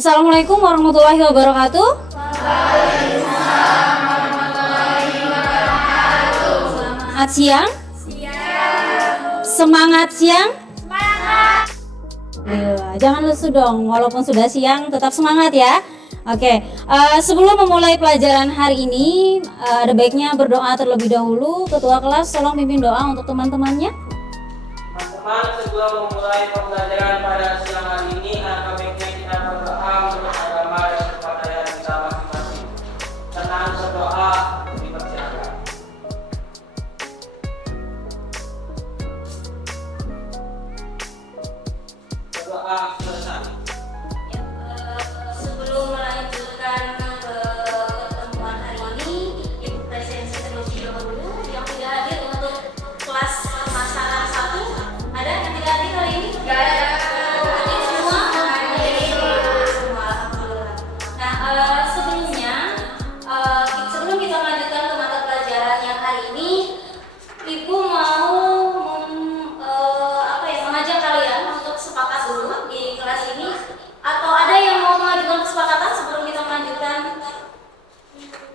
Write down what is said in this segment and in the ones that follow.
Assalamualaikum warahmatullahi wabarakatuh. Selamat siang. Semangat siang. Jangan lesu dong, walaupun sudah siang tetap semangat ya. Oke, sebelum memulai pelajaran hari ini, ada baiknya berdoa terlebih dahulu. Ketua kelas tolong pimpin doa untuk teman-temannya. Teman-teman, sebelum memulai pembelajaran pada siang hari ini, alangkah baiknya kita berdoa untuk agama dan kepercayaan kita masing-masing. Tenang berdoa, dipersilakan. Berdoa selesai. Sebelum melanjutkan ke pertemuan hari ini, Ibu presensi terlebih dahulu. Yang tidak hadir untuk kelas pemasaran 1, ada yang tidak hadir hari ini? Tidak ada. Hadir semua? Semua, alhamdulillah. Nah, sebelum kita melanjutkan ke mata pelajaran yang hari ini, Ibu mau mengajak kalian untuk sepakat dulu di kelas ini. Atau ada yang mau mengajukan kesepakatan sebelum kita melanjutkan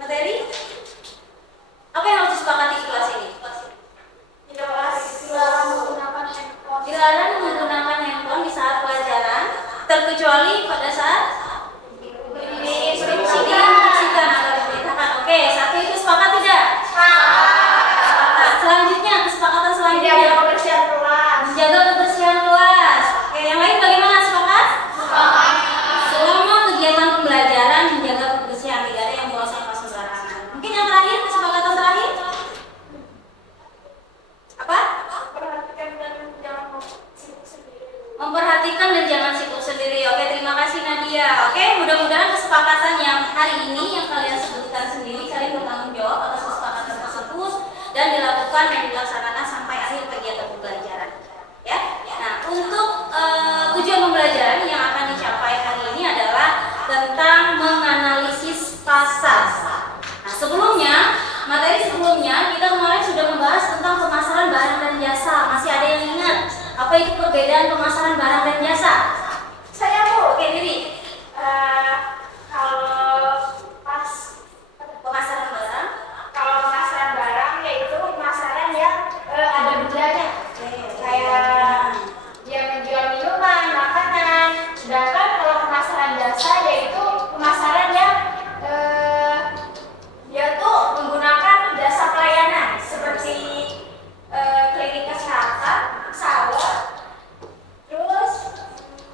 materi? Apa yang harus disepakati di kelas ini? Dilarang menggunakan handphone di saat pelajaran, terkecuali pada saat diinstruksikan atau diperintahkan. Oke, satu itu sepakat tidak? Sepakat. Selanjutnya, kesepakatan selanjutnya menjaga kebersihan kelas. Oke, yang lain bagaimana, sepakat? Selama kegiatan pembelajaran menjaga kebersihan, tidak ada yang buang sampah sembarangan. Mungkin yang terakhir, kesepakatan terakhir apa? Memperhatikan dan jangan sibuk sendiri. Oke, terima kasih Nadia. Oke, mudah-mudahan kesepakatan yang hari ini yang kalian sebutkan sendiri, kalian bertanggung jawab atas kesepakatan tersebut dan dilakukan dan dilaksanakan sampai akhir kegiatan pembelajaran. Ya. Nah, untuk tujuan pembelajaran yang akan dicapai hari ini adalah tentang menganalisis pasar. Nah, materi sebelumnya kita kemarin sudah membahas tentang pemasaran barang dan jasa. Masih ada yang ingat apa itu perbedaan pemasaran barang dan jasa? Saya Bu. Oke, Diri. Kalau pemasaran barang yaitu pemasaran yang ada bedanya, kayak dia menjual minuman, makanan. Sedangkan kalau pemasaran jasa yaitu pemasaran yang dia tuh menggunakan jasa pelayanan seperti klinik kesehatan, sawah, terus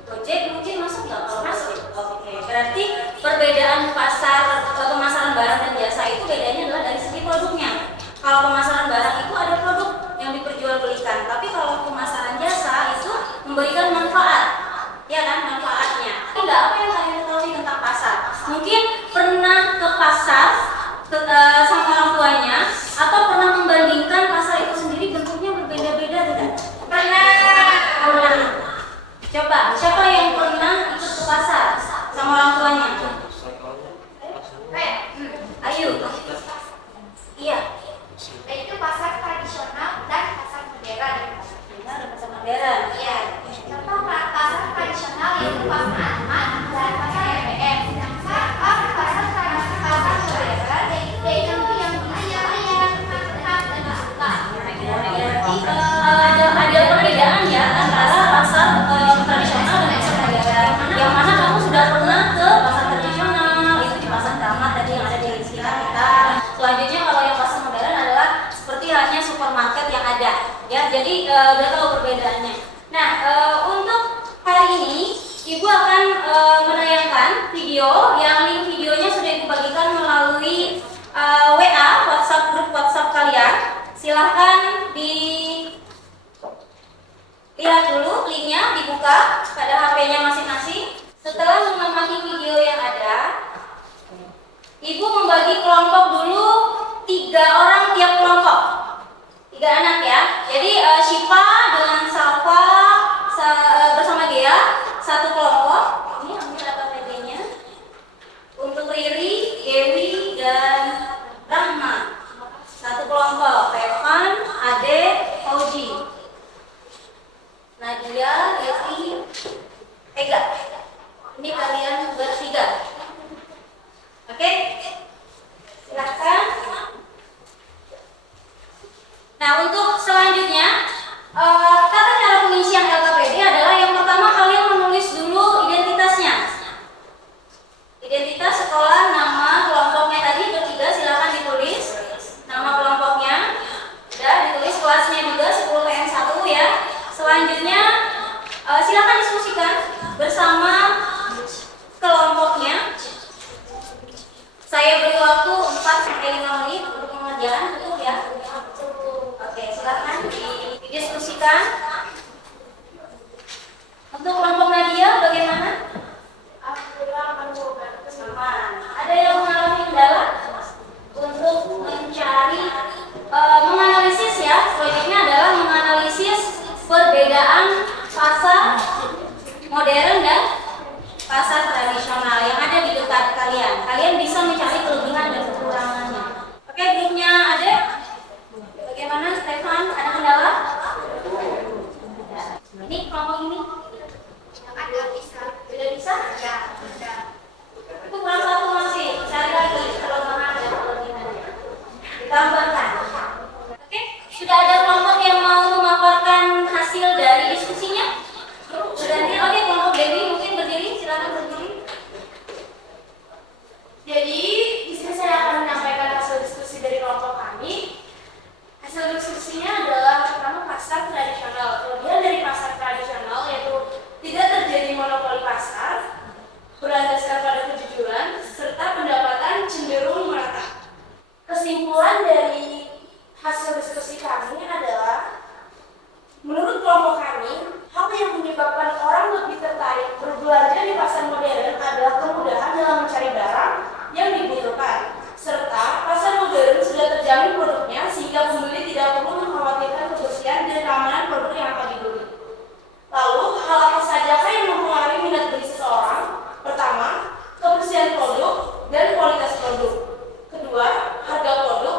Gojek mungkin masuk nggak? Kalau masuk. Oke, berarti perbedaan pemasaran barang dan jasa itu bedanya adalah dari segi produknya. Kalau pemasaran barang itu ada produk yang diperjualbelikan, tapi kalau pemasaran jasa itu memberikan manfaat, ya kan, manfaatnya. Tidak, apa yang kalian ketahui tentang pasar? Mungkin pernah ke pasar sama orang tuanya, atau pernah membandingkan pasar itu sendiri bentuknya berbeda-beda tidak? pernah Coba, siapa yang pernah ikut ke pasar sama orang tuanya? Ayo. Iya. itu pasar tradisional dan pasar modern. Benar, ada pasar modern. Iya. Contoh pasar tradisional yaitu pasar aman dan pasar MBM. Sedangkan pasar modern yaitu yang ayam, dan suka. Berarti ada perbedaan ya antara pasar tradisional dan pasar modern. Yang mana kamu sudah pernah ke pasar tradisional, itu di pasar Keramat tadi yang ada di sekitar kita. Selanjutnya kalau yang pasar modern adalah seperti halnya supermarket yang ada. Ya, jadi udah tahu perbedaannya. Nah, untuk hari ini Ibu akan menayangkan video yang link videonya sudah Ibu bagikan melalui WA, WhatsApp, grup WhatsApp kalian. Silahkan dilihat dulu linknya, dibuka pada HP-nya masing-masing. Setelah mengamati video yang ada, Ibu membagi kelompok dulu 3 orang tiap kelompok, 3 anak ya. Jadi Syifa dengan Safa bersama dia satu kelompok. Ini ambil apa PD-nya? Untuk Riri, Dewi dan Rahma satu kelompok. Revan, Ade, Fauji, Nadia, Devi, Ega. Ini kalian bertiga. Oke? Silahkan. Nah, untuk selanjutnya, tata cara pengisian LKPD adalah yang pertama kalian menulis dulu identitasnya. Identitas sekolah, nama kelompoknya tadi bertiga silakan ditulis. Nama kelompoknya, dan ditulis kelasnya juga 10 PN1 ya. Selanjutnya, silakan diskusikan bersama kelompoknya. Saya beri waktu 4-5 menit untuk pengerjaan, cukup ya. Oke, silakan didiskusikan. Untuk kelompok Nadia bagaimana? Aman. Ada yang mengalami kendala untuk mencari menganalisis ya. Proyeknya adalah menganalisis perbedaan pasar modern dan pasar tradisional yang ada di dekat kalian. Kalian bisa mencari kelebihan dan kekurangannya. Oke, grupnya ada. Bagaimana Stefan? Ada kendala? Ini kelompok ini Ada bisa. sudah bisa? Ya, ada. Itu kurang satu masih. Cari lagi kelemahan dan kelebihannya. Ditambahkan. Oke, sudah ada kelompok yang mau memaparkan hasil dari diskusinya? Berarti oke, kelompok Dewi mungkin berdiri, silakan berdiri. Jadi, di sini saya akan menyampaikan hasil diskusi dari kelompok kami. Hasil diskusinya adalah pertama pasar tradisional. Kelebihan dari pasar tradisional yaitu tidak terjadi monopoli pasar, berlandaskan pada kejujuran, serta pendapatan cenderung merata. Kesimpulan dari hasil diskusi kami adalah, menurut kelompok kami, hal yang menyebabkan orang lebih tertarik berbelanja di pasar modern adalah kemudahan dalam mencari barang yang dibutuhkan, serta pasar modern sudah terjamin produknya sehingga pembeli tidak perlu mengkhawatirkan kebersihan dan keamanan produk yang akan dibeli. Lalu, hal apa saja yang mempengaruhi minat beli seseorang? Pertama, kebersihan produk dan kualitas produk. Kedua, harga produk.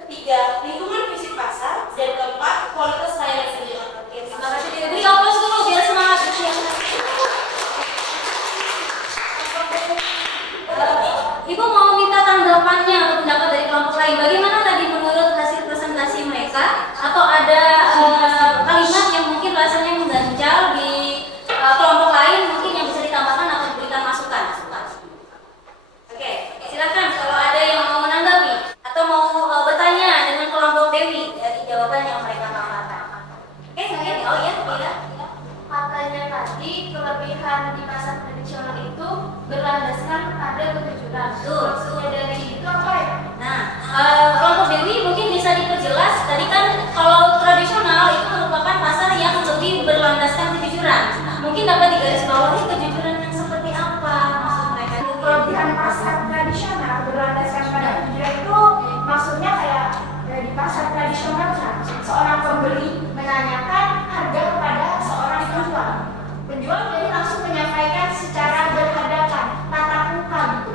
Ketiga, lingkungan fisik pasar. Dan keempat, kualitas layanan kerja. Oke, terima kasih. Beri aplaus dulu biar semangat. Ibu mau minta tanggapannya atau pendapat dari kelompok lain. Bagaimana tadi menurut hasil presentasi mereka? Atau ada kalimat yang mungkin rasanya mengganjal di kelompok lain mungkin yang bisa ditambahkan atau diberikan masukan? Oke, silakan kalau ada yang mau menanggapi atau mau bertanya dengan kelompok Dewi dari jawaban yang mereka paparkan. Oke, mungkin oh ya, Bila. Katanya tadi kelebihan di pasar tradisional itu berlandaskan pada kejujuran. Maksudnya dari itu apa ya? Nah, kelompok Dewi mungkin bisa diperjelas. Tadi kan kalau tradisional itu merupakan pasar yang lebih berlandaskan kejujuran. Mungkin dapat digarisbawahi kejujuran yang seperti apa maksud mereka? Kelebihan pasar tradisional berlandaskan pada kejujuran itu maksudnya kayak di pasar tradisional kan seorang pembeli menanyakan harga kepada seorang penjual. Penjual jadi langsung menyampaikan secara berhadapan, tatap muka gitu.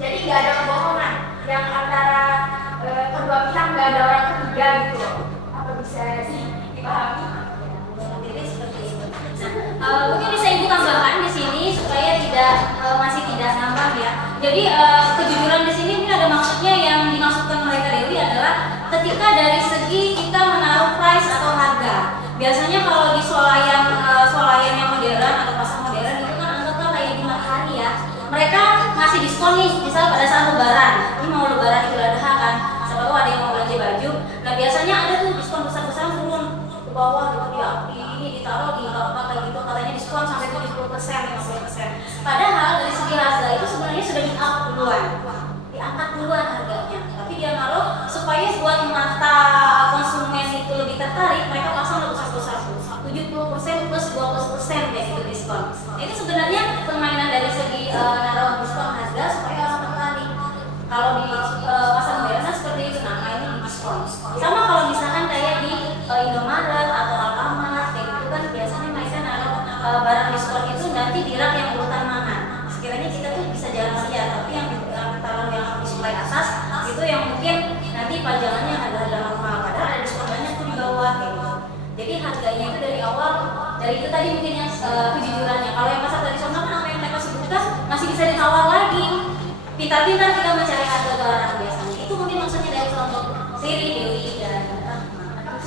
Jadi nggak ada kebohongan yang antara kedua pihak, nggak ada orang ketiga gitu. Apa bisa sih dipahami? Jadi seperti itu. Nah, mungkin bisa ibu tambahkan di sini supaya tidak masih tidak nambah ya. Jadi kejujuran di sini mungkin ada maksudnya yang dimaksudkan mereka Dewi adalah ketika dari segi kita menaruh price atau harga. Biasanya kalau di swalayan yang modern atau pasar modern itu kan anggaplah kayak di hari ya. Mereka ngasih diskon nih, misal pada saat lebaran. Ini mau lebaran Idul Adha kan. Siapa tahu ada yang mau belanja baju. Nah, biasanya ada tuh diskon besar-besaran turun ke bawah gitu ya. Ini ditaruh di apa kayak gitu katanya diskon sampai 70%, 50%. Padahal dari segi harga itu sebenarnya sudah di-up duluan. Diangkat duluan harganya. Tapi dia naruh supaya buat mata konsumen itu lebih tertarik, mereka pasang lebih satu-satu. 70% plus 20% kayak gitu diskon. Itu sebenarnya permainan dari segi naruh diskon harga supaya orang tertarik. Kalau di pasar modern seperti itu, nah ini diskon. Sama kalau misalkan kayak di Indomaret atau Alfamart kayak gitu kan biasanya mereka naruh barang diskon itu nanti di rak yang urutan mana. Sekiranya kita tuh bisa jalan lihat, tapi yang taruh yang display atas itu yang mungkin nanti pajangannya harga normal. Padahal ada diskon banyak tuh di bawah kayak gitu. Jadi harganya itu dari awal, dari itu tadi mungkin yang kejujurannya. Kalau yang pasar tradisional kan apa yang bisa ditawar lagi. Pintar-pintar kita mencari harga barang biasanya. Itu mungkin maksudnya dari kelompok Siri, Dewi, dan Rahma.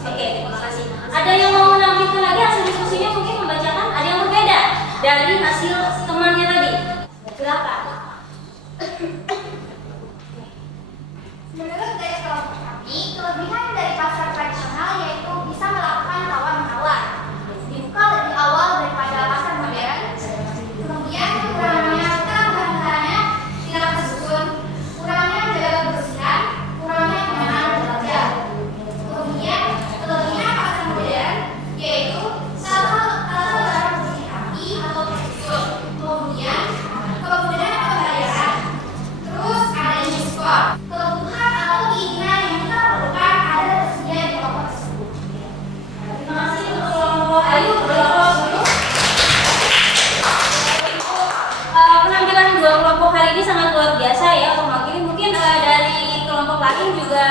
Oke, terima kasih. Ada yang mau menampilkan lagi hasil diskusinya, mungkin membacakan? Ada yang berbeda dari hasil temannya tadi? Silakan. Menurut dari kelompok kami, kelebihan dari pasar tradisional yaitu bisa melakukan tawar-menawar, dibuka lebih awal daripada pasar modern. Kemudian kurangnya bahan-bahannya tidak tersusun, kurangnya menjaga kebersihan, kurangnya pengenalan belanja. Kemudian kelebihan pasar modern yaitu salah barang bersih rapi atau tersusun. Kemudian kemudahan pembayaran, terus ada diskon. Kebutuhan atau keinginan yang kita perlukan ada tersedia di toko tersebut. Terima kasih untuk kelompok Ayu. Penampilan dua kelompok hari ini sangat luar biasa ya untuk mewakili. Mungkin dari kelompok lain juga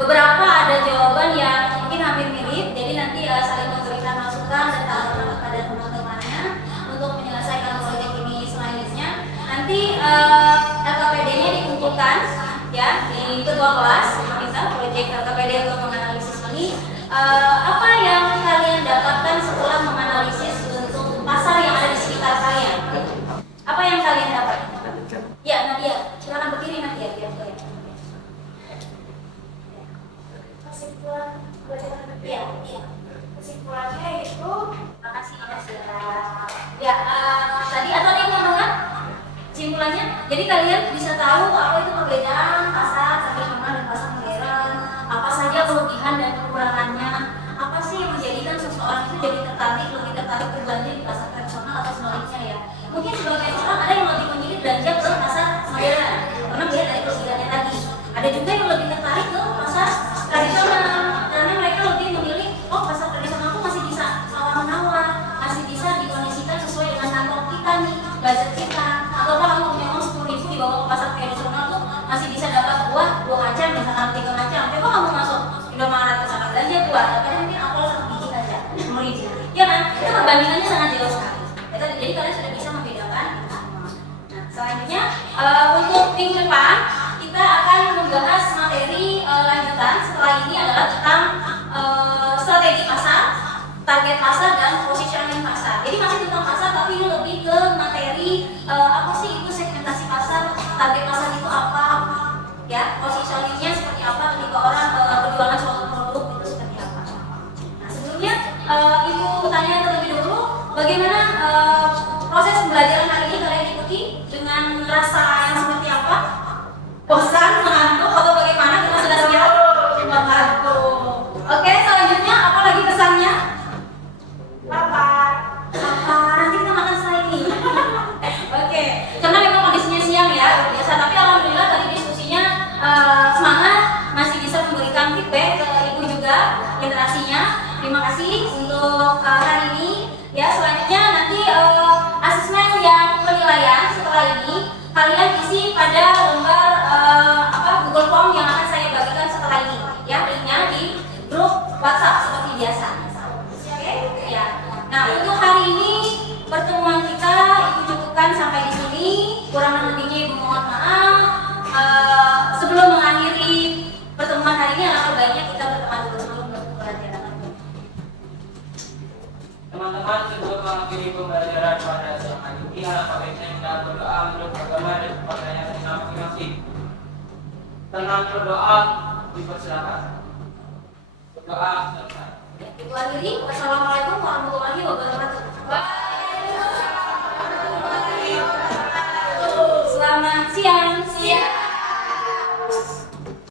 beberapa ada jawaban yang mungkin hampir mirip. Jadi nanti saling memberikan masukan dan tawaran kepada teman-temannya untuk menyelesaikan proyek ini selanjutnya. Nanti LKPD-nya dikumpulkan ya di ketua kelas. Kita proyek LKPD untuk menganalisis ini. Apa yang kalian dapatkan setelah menganalisis untuk pasar yang ada di sekitar kalian? Apa yang kalian dapat? Ya, Nadia, silakan berdiri Nadia. Kesimpulan Iya. kesimpulannya itu Terima kasih Nadia. Ya, tadi atau ada yang mau dengar kesimpulannya? Jadi kalian bisa tahu apa itu perbedaan pasar tradisional dan pasar modern, apa saja kelebihan dan kekurangannya, apa sih yang menjadikan seseorang itu jadi lebih tertarik berbelanja di pasar tradisional atau sebaliknya ya. Mungkin sebagian orang ada yang lebih memilih belanja ke pasar modern karena melihat dari kelebihannya tadi. Ada juga yang lebih tertarik ke pasar tradisional karena mereka lebih memilih pasar tradisional itu masih bisa tawar-menawar, masih bisa dikondisikan sesuai dengan kantong kita nih, budget kita. Atau kalau memang 10.000 dibawa ke pasar tradisional tuh masih bisa dapat buah 2 macam, misalkan 3 macam. Coba kamu masuk Indomaret ke sana belanja buah, tapi mungkin apel 1 biji saja 10.000. Ya kan? Itu perbandingannya sangat jauh sekali. Jadi kalian sudah bisa membedakan. Nah, selanjutnya untuk minggu depan kita akan membahas materi lanjutan. Setelah ini adalah tentang strategi pasar, target pasar dan positioning pasar. Jadi masih tentang pasar tapi ini lebih ke materi apa sih itu segmentasi pasar, target pasar itu apa, ya positioningnya seperti apa ketika orang berjualan suatu produk itu seperti apa. Nah sebelumnya ibu tanya terlebih dahulu bagaimana proses pembelajaran hari ini kalian ikuti dengan rasa yang seperti apa? Bosan, mengantuk atau bagaimana? Kita sudah siap? Mengantuk. Oke, selanjutnya apa lagi kesannya? lapar. Nanti kita makan setelah ini. Oke, karena memang kondisinya siang ya, biasa. Tapi alhamdulillah tadi diskusinya semangat, masih bisa memberikan feedback ke ibu juga generasinya. Terima kasih untuk hari ini. Ya, selanjutnya nanti asesmen yang penilaian setelah ini kalian isi pada lembar Google Form yang akan saya bagikan setelah ini. Ya, linknya di grup WhatsApp seperti biasa. Oke, ya. Nah, untuk hari ini pertemuan kita ibu cukupkan sampai di sini. Kurang dan lebihnya ibu mohon maaf. Sebelum mengakhiri pertemuan hari ini, alangkah baiknya kita berteman dulu sebelum pembelajaran. Teman-teman, sebelum mengakhiri pembelajaran pada siang hari ini, alangkah baiknya kita berdoa menurut agama dan percayaan kita masing-masing. Tenang berdoa, dipersilakan. Berdoa selesai. Itu akhiri. Wassalamualaikum warahmatullahi wabarakatuh.